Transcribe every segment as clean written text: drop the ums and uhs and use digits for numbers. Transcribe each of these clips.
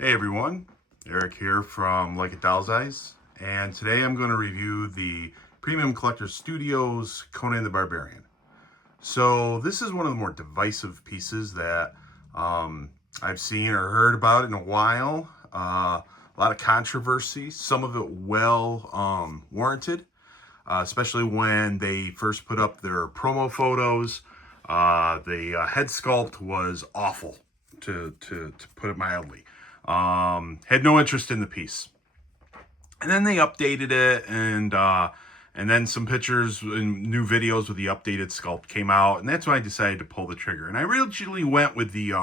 Hey everyone, Eric here from Like a Doll's Eyes, and today I'm going to review the Premium Collector Studios Conan the Barbarian. So this is one of the more divisive pieces that I've seen or heard about in a while. A lot of controversy, some of it well warranted, especially when they first put up their promo photos. The head sculpt was awful, to put it mildly. Had no interest in the piece, and then they updated it, and then some pictures and new videos with the updated sculpt came out, and that's when I decided to pull the trigger. And I originally went with the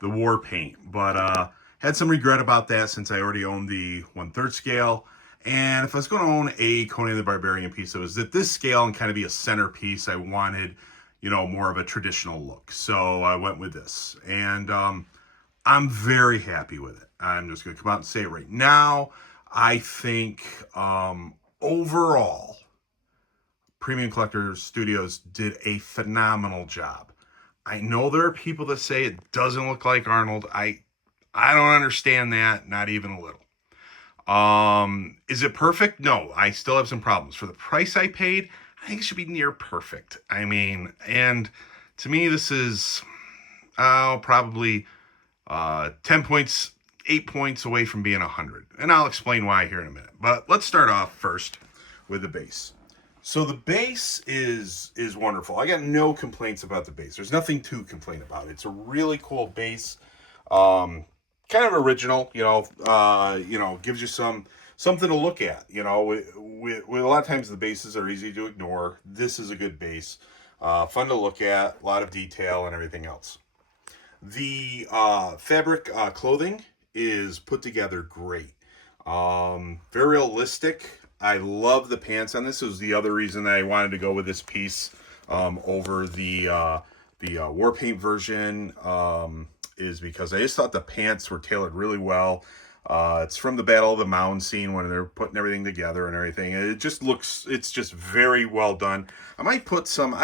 war paint, but had some regret about that since I already owned the 1/3 scale. And if I was going to own a Conan the Barbarian piece that was at this scale and kind of be a centerpiece, I wanted, more of a traditional look. So I went with this, and I'm very happy with it. I'm just going to come out and say it right now. I think overall, Premium Collector Studios did a phenomenal job. I know there are people that say it doesn't look like Arnold. I don't understand that, not even a little. Is it perfect? No, I still have some problems. For the price I paid, I think it should be near perfect. I mean, and to me, this is probably 10 points, 8 points away from being 100. And I'll explain why here in a minute. But let's start off first with the base. So the base is wonderful. I got no complaints about the base. There's nothing to complain about. It's a really cool base. Kind of original, gives you something to look at. With a lot of times the bases are easy to ignore. This is a good base. Fun to look at, a lot of detail and everything else. The fabric clothing is put together great. Very realistic. I love the pants on this. It was the other reason I wanted to go with this piece over the war paint version, is because I just thought the pants were tailored really well. It's from the Battle of the Mound scene when they're putting everything together and everything. It's just very well done. I might put some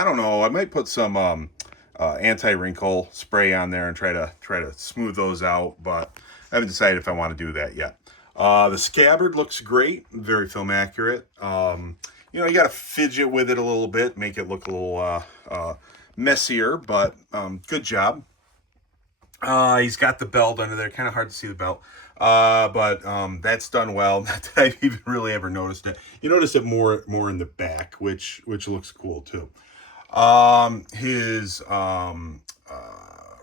anti-wrinkle spray on there and try to smooth those out, but I haven't decided if I want to do that yet. The scabbard looks great, very film accurate. You got to fidget with it a little bit, make it look a little messier, but good job. He's got the belt under there, kind of hard to see the belt. But that's done well. Not that I've even really ever noticed it. You notice it more in the back, which looks cool too. His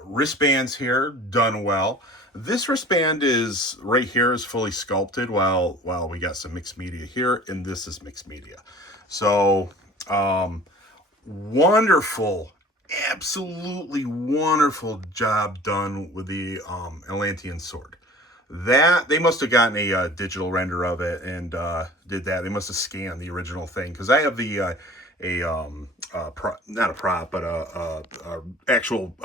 wristbands here done well. This wristband is right here is fully sculpted, while we got some mixed media here, and this is mixed media. So wonderful, absolutely wonderful job done with the Atlantean sword. That they must have gotten a digital render of it and did that. They must have scanned the original thing, because I have the not a prop, but a actual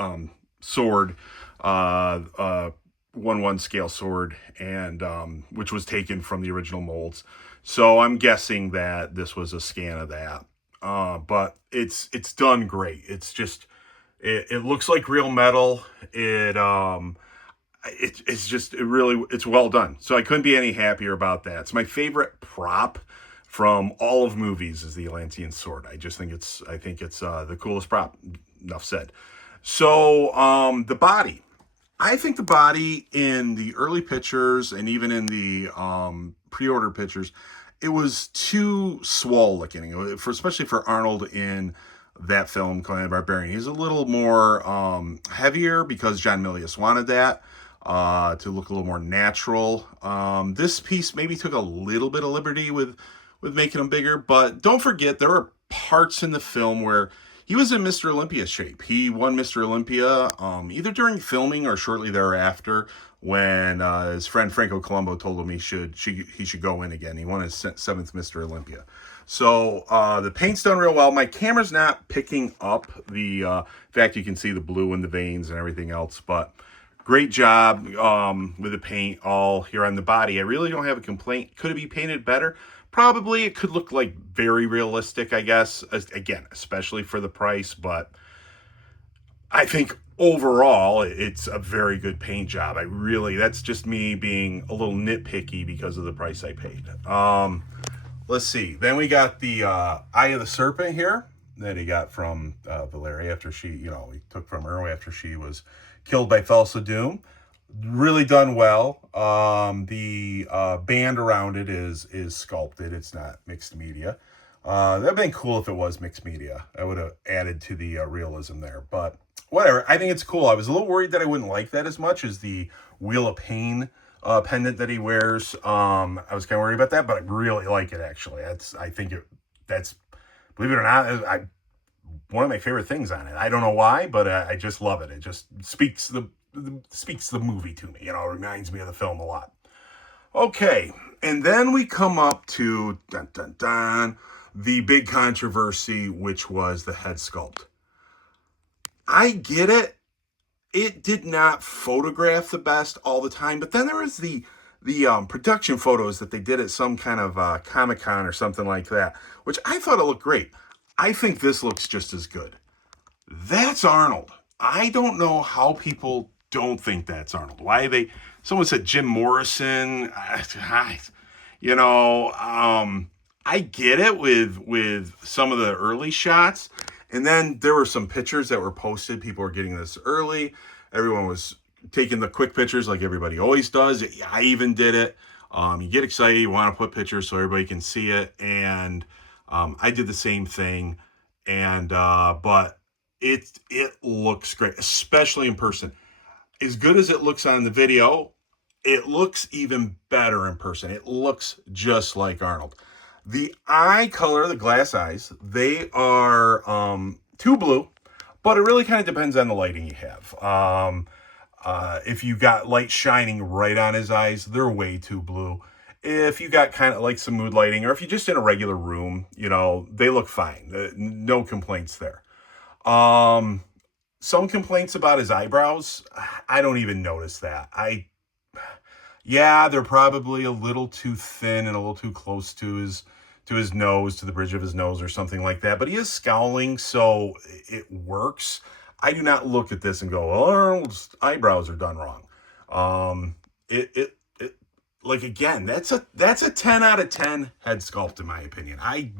sword, 1/1 scale sword, and which was taken from the original molds. So I'm guessing that this was a scan of that. But it's done great. It's just it looks like real metal. It's well done. So I couldn't be any happier about that. It's my favorite prop from all of movies is the Atlantean sword. I think it's the coolest prop. Enough said. So the body. I think the body in the early pictures and even in the pre-order pictures, it was too swole looking, especially for Arnold in that film, Conan the Barbarian. He's a little more heavier because John Milius wanted that to look a little more natural. This piece maybe took a little bit of liberty with making him bigger, but don't forget there are parts in the film where he was in Mr. Olympia shape. He won Mr. Olympia either during filming or shortly thereafter, when his friend Franco Colombo told him he should go in again. He won his 7th Mr. Olympia. So the paint's done real well. My camera's not picking up the fact you can see the blue in the veins and everything else, but great job with the paint all here on the body. I really don't have a complaint. Could it be painted better? Probably. It could look like very realistic, I guess, again, especially for the price, but I think overall, it's a very good paint job. That's just me being a little nitpicky because of the price I paid. Let's see. Then we got the Eye of the Serpent here that he got from Valeria after he took from her after she was killed by Thulsa Doom. Really done well. The band around it is sculpted. It's not mixed media. That'd been cool if it was mixed media. I would have added to the realism there, but whatever. I think it's cool. I was a little worried that I wouldn't like that as much as the Wheel of Pain pendant that he wears. I was kind of worried about that, but I really like it actually. That's believe it or not, one of my favorite things on it. I don't know why, but I just love it. It just speaks the movie to me. It reminds me of the film a lot. Okay, and then we come up to dun, dun, dun, the big controversy, which was the head sculpt. I get it. It did not photograph the best all the time, but then there was the production photos that they did at some kind of Comic-Con or something like that, which I thought it looked great. I think this looks just as good. That's Arnold. I don't know how people don't think that's Arnold. Someone said Jim Morrison. I get it with some of the early shots. And then there were some pictures that were posted. People were getting this early. Everyone was taking the quick pictures like everybody always does. I even did it. You get excited. You want to put pictures so everybody can see it. And I did the same thing. And but it looks great, especially in person. As good as it looks on the video, it looks even better in person. It looks just like Arnold. The eye color, the glass eyes, they are too blue, but it really kind of depends on the lighting you have. If you got light shining right on his eyes, they're way too blue. If you got kind of like some mood lighting, or if you're just in a regular room, they look fine. No complaints there. Some complaints about his eyebrows, I don't even notice that. They're probably a little too thin and a little too close to his nose, to the bridge of his nose or something like that. But he is scowling, so it works. I do not look at this and go, "Oh, Arnold's eyebrows are done wrong." Again, that's a 10 out of 10 head sculpt in my opinion. I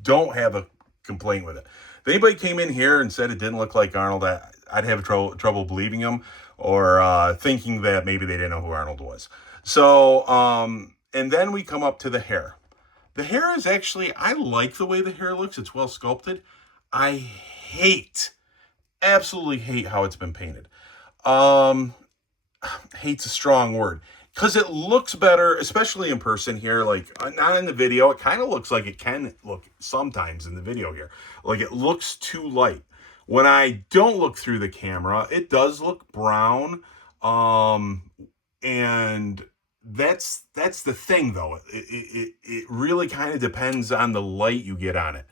don't have a complaint with it. If anybody came in here and said it didn't look like Arnold, I'd have trouble believing them, or thinking that maybe they didn't know who Arnold was. So, and then we come up to the hair. The hair is actually, I like the way the hair looks. It's well sculpted. I absolutely hate how it's been painted. Hate's a strong word. Because it looks better, especially in person here, like not in the video. It kind of looks like it can look sometimes in the video here. Like it looks too light. When I don't look through the camera, it does look brown. And that's the thing though. It really kind of depends on the light you get on it.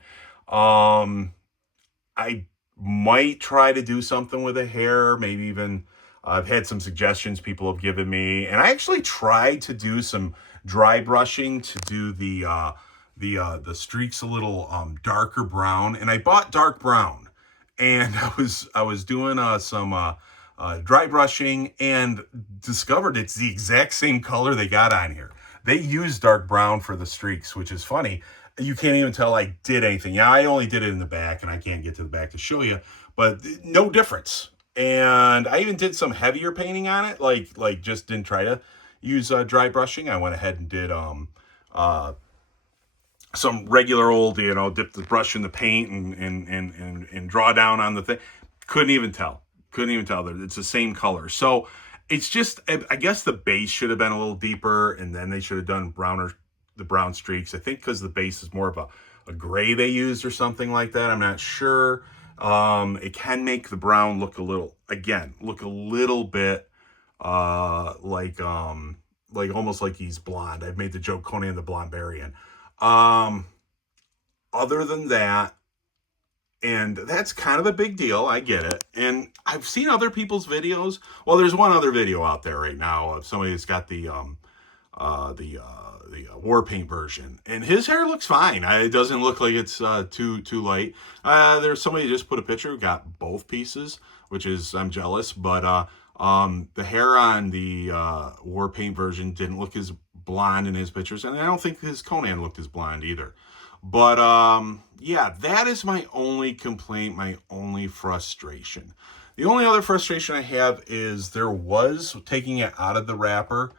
I might try to do something with the hair, maybe even I've had some suggestions people have given me, and I actually tried to do some dry brushing to do the streaks a little darker brown, and I bought dark brown, and I was doing some dry brushing and discovered it's the exact same color they got on here. They used dark brown for the streaks, which is funny. You can't even tell I did anything. Yeah, I only did it in the back, and I can't get to the back to show you, but no difference. And I even did some heavier painting on it, like just didn't try to use dry brushing. I went ahead and did some regular old, dip the brush in the paint and draw down on the thing. Couldn't even tell that it's the same color. So it's just, I guess the base should have been a little deeper, and then they should have done the brown streaks. I think because the base is more of a gray they used or something like that. I'm not sure. It can make the brown look a little bit like almost like he's blonde. I've made the joke Conan the Barbarian. Other than that, and that's kind of a big deal. I get it. And I've seen other people's videos. Well, there's one other video out there right now of somebody that's got the war paint version, and his hair looks fine. It doesn't look like it's too light. There's somebody who just put a picture who got both pieces, which is, I'm jealous. But the hair on the war paint version didn't look as blonde in his pictures, and I don't think his Conan looked as blonde either. But yeah, that is my only complaint, my only frustration. The only other frustration I have is there was, taking it out of the wrapper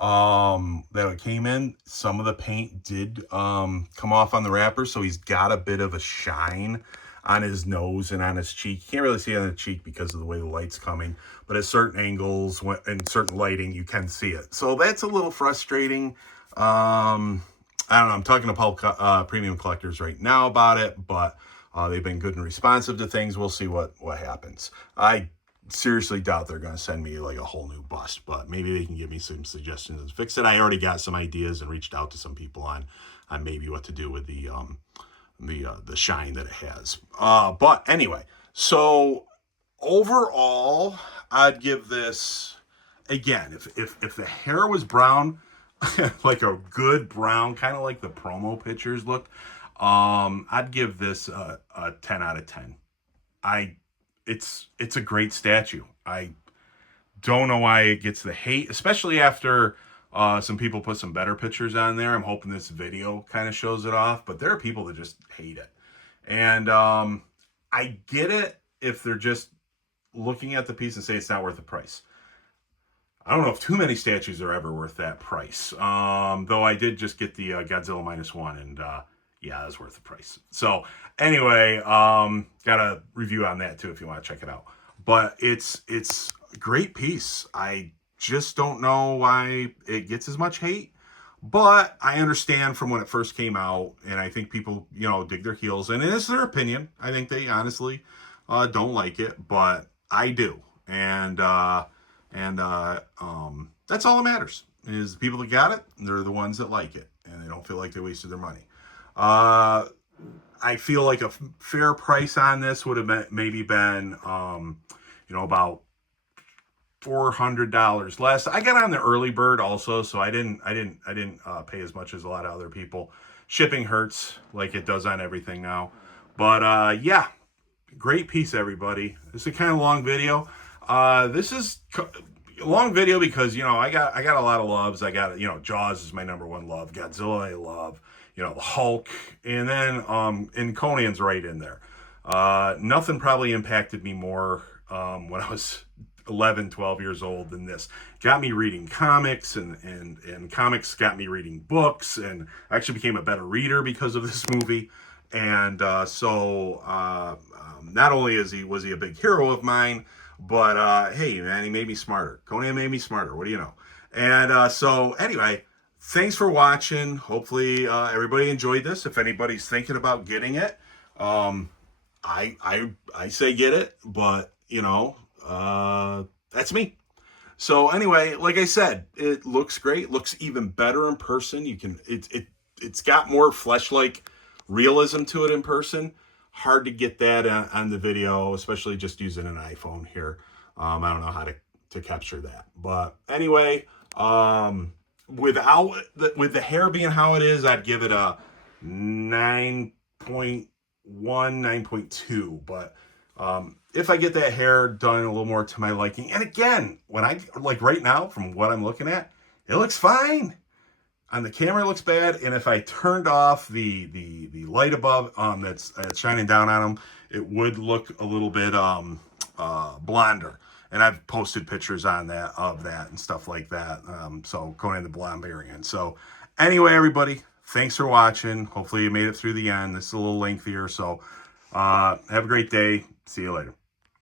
that it came in, some of the paint did come off on the wrapper, so he's got a bit of a shine on his nose and on his cheek. You can't really see it on the cheek because of the way the light's coming, but at certain angles and certain lighting, you can see it. So that's a little frustrating. I don't know. I'm talking to premium collectors right now about it, but they've been good and responsive to things. We'll see what happens. I seriously doubt they're going to send me like a whole new bust, but maybe they can give me some suggestions to fix it. I already got some ideas and reached out to some people on maybe what to do with the shine that it has. But anyway, so overall, I'd give this, again, if the hair was brown, like a good brown, kind of like the promo pictures looked, I'd give this a 10 out of 10. It's a great statue. I don't know why it gets the hate, especially after some people put some better pictures on there. I'm hoping this video kind of shows it off, but there are people that just hate it. And I get it if they're just looking at the piece and say it's not worth the price. I don't know if too many statues are ever worth that price. Though I did just get the Godzilla -1, and yeah, that was worth the price. So anyway, got a review on that too if you want to check it out. But it's a great piece. I just don't know why it gets as much hate, but I understand from when it first came out, and I think people, dig their heels, and it is their opinion. I think they honestly don't like it, but I do, and that's all that matters. Is the people that got it, they're the ones that like it, and they don't feel like they wasted their money. I feel like a fair price on this would have maybe been, about $400 less. I got on the early bird also, so I didn't pay as much as a lot of other people. Shipping hurts like it does on everything now. But yeah, great piece, everybody. This is a kind of long video. This is a long video because I got a lot of loves. I got Jaws is my #1 love. Godzilla I love. The Hulk, and then and Conan's right in there. Nothing probably impacted me more when I was 11, 12 years old than this. Got me reading comics, and comics got me reading books, and I actually became a better reader because of this movie. And so not only was he a big hero of mine, but hey, man, he made me smarter. Conan made me smarter. What do you know? And so anyway, thanks for watching. Hopefully everybody enjoyed this. If anybody's thinking about getting it, I say get it, but that's me. So anyway, like I said, it looks great. Looks even better in person. It's got more flesh-like realism to it in person. Hard to get that on the video, especially just using an iPhone here. I don't know how to capture that. But anyway, with the hair being how it is, I'd give it a 9.1, 9.2. But if I get that hair done a little more to my liking, and again, when I right now, from what I'm looking at, it looks fine. On the camera, it looks bad, and if I turned off the light above that's shining down on him, it would look a little bit blonder. And I've posted pictures on that of that and stuff like that. So Conan the Barbarian. So anyway, everybody, thanks for watching. Hopefully you made it through the end. This is a little lengthier, so have a great day. See you later.